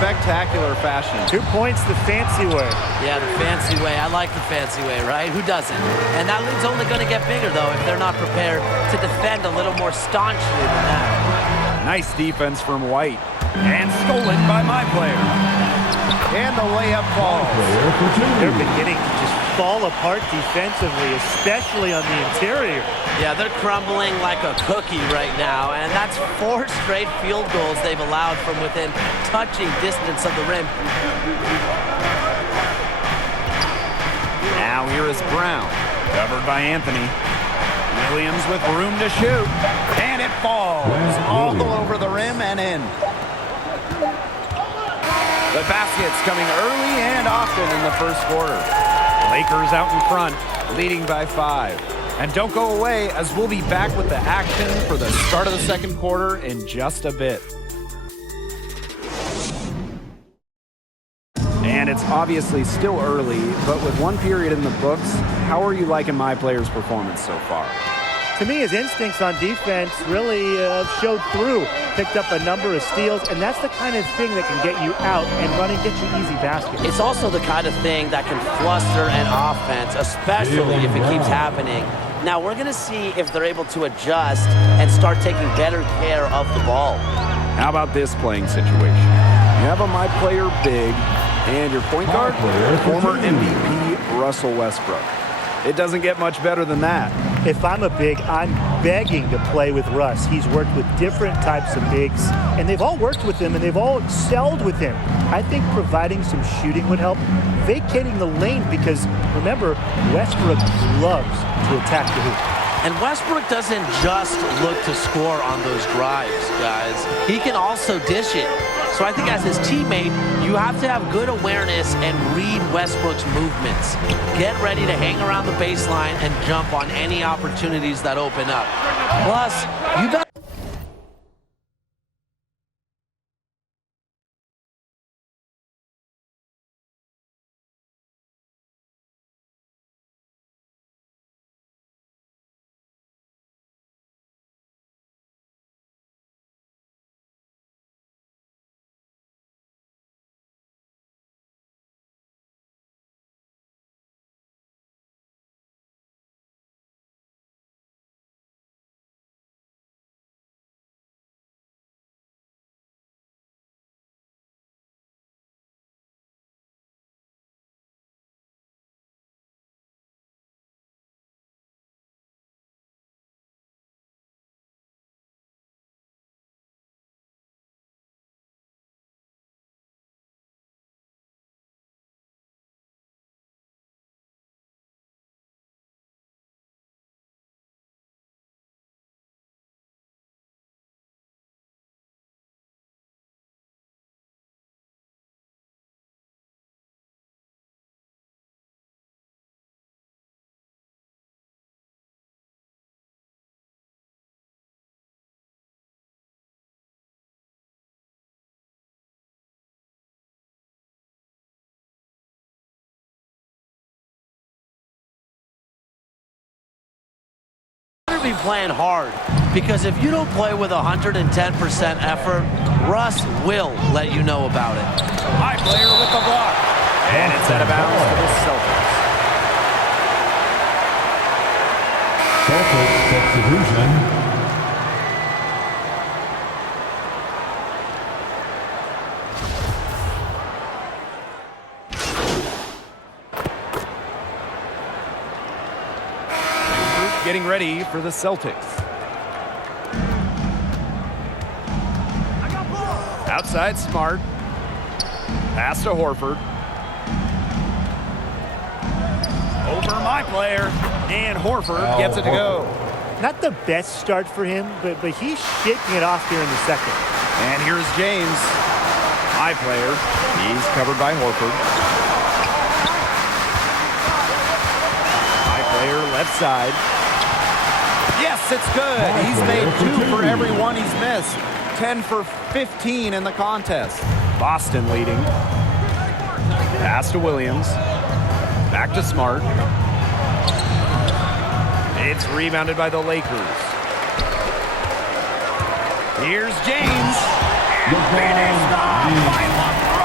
spectacular fashion. 2 points the fancy way. Yeah, the fancy way. I like the fancy way, right? Who doesn't? And that lead's only going to get bigger, though, if they're not prepared to defend a little more staunchly than that. Nice defense from White. And stolen by my player. And the layup falls. They're beginning to just fall apart defensively, especially on the interior. Yeah, they're crumbling like a cookie right now, and that's 4 straight field goals they've allowed from within touching distance of the rim. Now here is Brown, covered by Anthony. Williams with room to shoot, and it falls all over the rim and in. The basket's coming early and often in the first quarter. Lakers out in front, leading by 5. And don't go away, as we'll be back with the action for the start of the second quarter in just a bit. And it's obviously still early, but with 1 period in the books, how are you liking my player's performance so far? To me, his instincts on defense really showed through. Picked up a number of steals, and that's the kind of thing that can get you out and run and get you easy baskets. It's also the kind of thing that can fluster an offense, especially if it keeps happening. Now, we're going to see if they're able to adjust and start taking better care of the ball. How about this playing situation? You have a my player big, and your point guard, former MVP Russell Westbrook. It doesn't get much better than that. If I'm a big, I'm begging to play with Russ. He's worked with different types of bigs, and they've all worked with him, and they've all excelled with him. I think providing some shooting would help. Vacating the lane, because, remember, Westbrook loves to attack the hoop. And Westbrook doesn't just look to score on those drives, guys. He can also dish it. So I think as his teammate, you have to have good awareness and read Westbrook's movements. Get ready to hang around the baseline and jump on any opportunities that open up. Plus, you got be playing hard, because if you don't play with 110% effort, Russ will let you know about it. My player with the block. And it's out of bounds for the Celtics. Celtics substitution. Getting ready for the Celtics. Outside Smart. Pass to Horford. Over my player. And Horford gets it to go. Not the best start for him, but he's shaking it off here in the second. And here's James. My player. He's covered by Horford. My player left side. Yes, it's good. He's made 2 for every 1 he's missed. 10 for 15 in the contest. Boston leading. Pass to Williams. Back to Smart. It's rebounded by the Lakers. Here's James. And finished off by LeBron.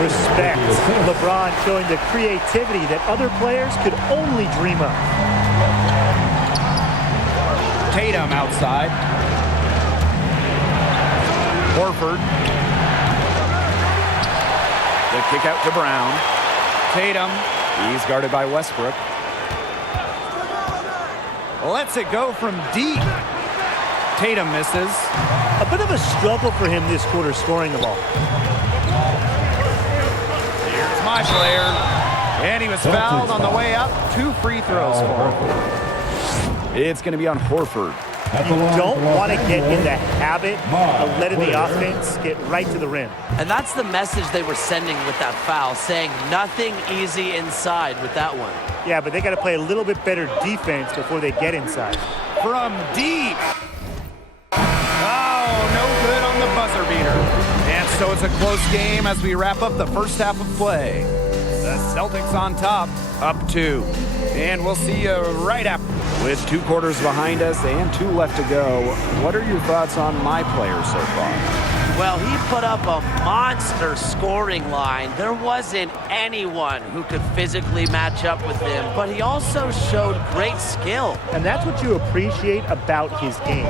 Respect. LeBron showing the creativity that other players could only dream of. Tatum outside. Horford. The kick out to Brown. Tatum. He's guarded by Westbrook. Lets it go from deep. Tatum misses. A bit of a struggle for him this quarter scoring the ball. Here's my player. And he was fouled on the way up. 2 free throws for him. It's going to be on Horford. You don't want to get in the habit of letting the offense get right to the rim. And that's the message they were sending with that foul, saying nothing easy inside with that one. Yeah, but they got to play a little bit better defense before they get inside. From deep. Oh, no good on the buzzer beater. And so it's a close game as we wrap up the first half of play. The Celtics on top, up 2. And we'll see you right after. With 2 quarters behind us and 2 left to go, what are your thoughts on my player so far? Well, he put up a monster scoring line. There wasn't anyone who could physically match up with him, but he also showed great skill. And that's what you appreciate about his game.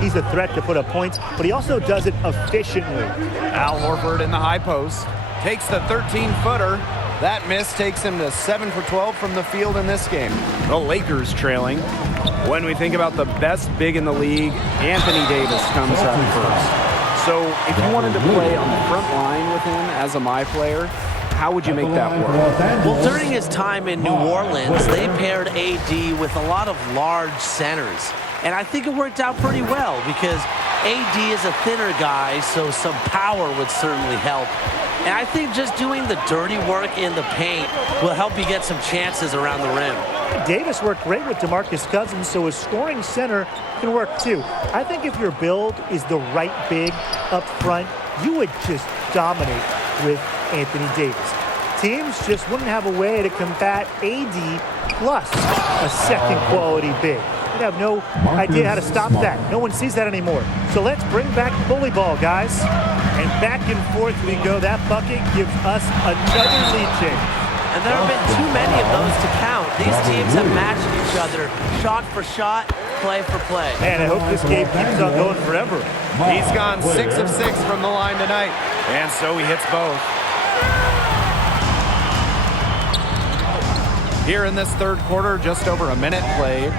He's a threat to put up points, but he also does it efficiently. Al Horford in the high post. Takes the 13-footer. That miss takes him to 7 for 12 from the field in this game. The Lakers trailing. When we think about the best big in the league, Anthony Davis comes up first. So if you wanted to play on the front line with him as a my player, how would you make that work? Well, during his time in New Orleans, they paired AD with a lot of large centers. And I think it worked out pretty well because AD is a thinner guy, so some power would certainly help. And I think just doing the dirty work in the paint will help you get some chances around the rim. Davis worked great with DeMarcus Cousins, so a scoring center can work too. I think if your build is the right big up front, you would just dominate with Anthony Davis. Teams just wouldn't have a way to combat AD plus a second quality big. They'd have no idea how to stop that. No one sees that anymore. So let's bring back bully ball, guys. And back and forth we go. That bucket gives us another lead change. And there have been too many of those to count. These teams have matched each other shot for shot, play for play. Man, I hope this game keeps on going forever. He's gone 6 of 6 from the line tonight. And so he hits both. Here in this third quarter, just over a minute played.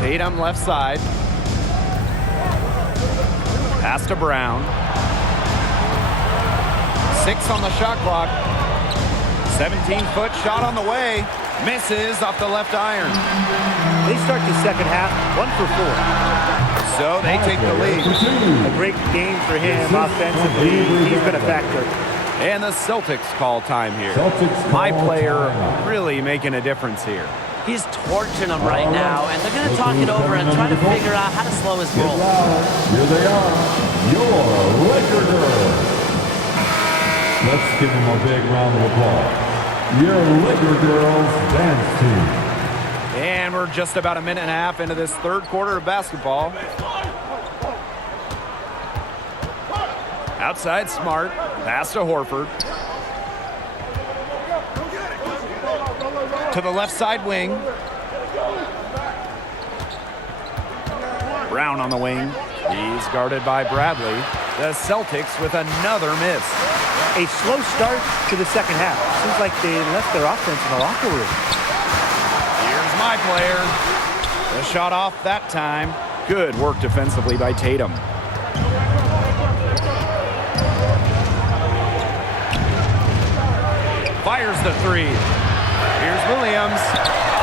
Tatum left side. Pass to Brown. 6 on the shot clock. 17-foot shot on the way. Misses off the left iron. They start the second half 1 for 4. So they take the lead. A great game for him offensively. He's been a factor. And the Celtics call time here. My player really making a difference here. He's torching them right now, and they're going to talk it over and try to figure out how to slow his roll. Here they are, your Laker Girls. Let's give them a big round of applause. Your Laker Girls dance team. And we're just about a minute and a half into this third quarter of basketball. Outside Smart, pass to Horford. To the left side wing. Brown on the wing. He's guarded by Bradley. The Celtics with another miss. A slow start to the second half. Seems like they left their offense in the locker room. Here's my player. The shot off that time. Good work defensively by Tatum. Fires the 3. Here's Williams.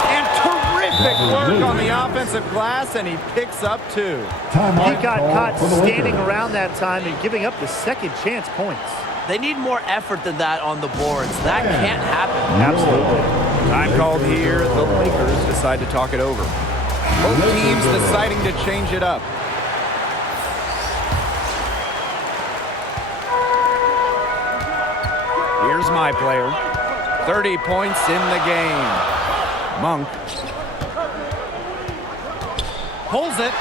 And terrific work on the offensive glass, and he picks up 2. He got caught standing around that time and giving up the second chance points. They need more effort than that on the boards. That can't happen. Absolutely. Time called here. The Lakers decide to talk it over. Both teams deciding to change it up. Here's my player. 30 points in the game. Monk. Pulls it.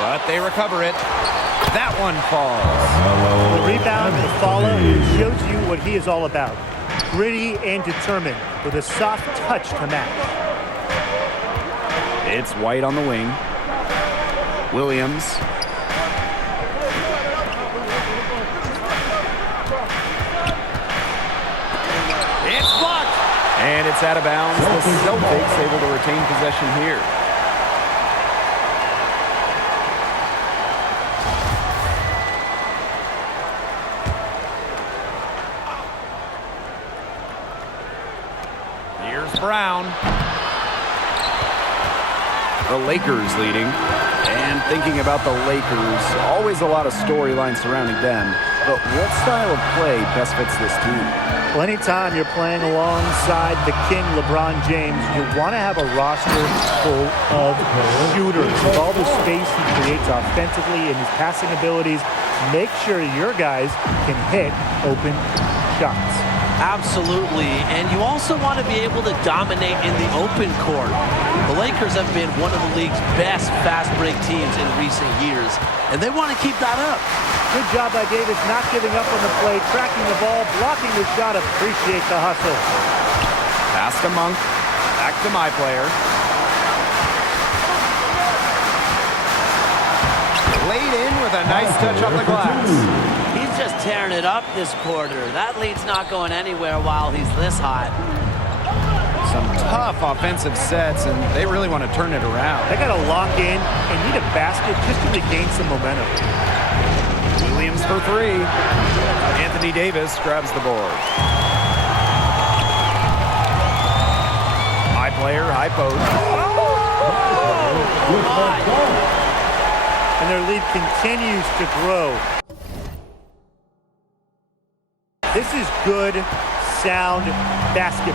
But they recover it. That one falls. The rebound, the follow, it shows you what he is all about. Gritty and determined with a soft touch to match. It's White on the wing. Williams. It's blocked. And it's out of bounds. The Celtics able to retain possession here. Here's Brown. The Lakers leading. And thinking about the Lakers, always a lot of storylines surrounding them. But what style of play best fits this team? Well, anytime you're playing alongside the king, LeBron James, you want to have a roster full of shooters. With all the space he creates offensively and his passing abilities, make sure your guys can hit open shots. Absolutely, and you also want to be able to dominate in the open court. The Lakers have been one of the league's best fast break teams in recent years, and they want to keep that up. Good job by Davis not giving up on the play, tracking the ball, blocking the shot. Appreciate the hustle. Pass to Monk. Back to my player. Laid in with a nice touch off the glass. He's just tearing it up this quarter. That lead's not going anywhere while he's this hot. Some tough offensive sets, and they really want to turn it around. They got to lock in and need a basket just to regain some momentum. Williams for three. Anthony Davis grabs the board. High player, high post. And their lead continues to grow. This is good, sound basketball.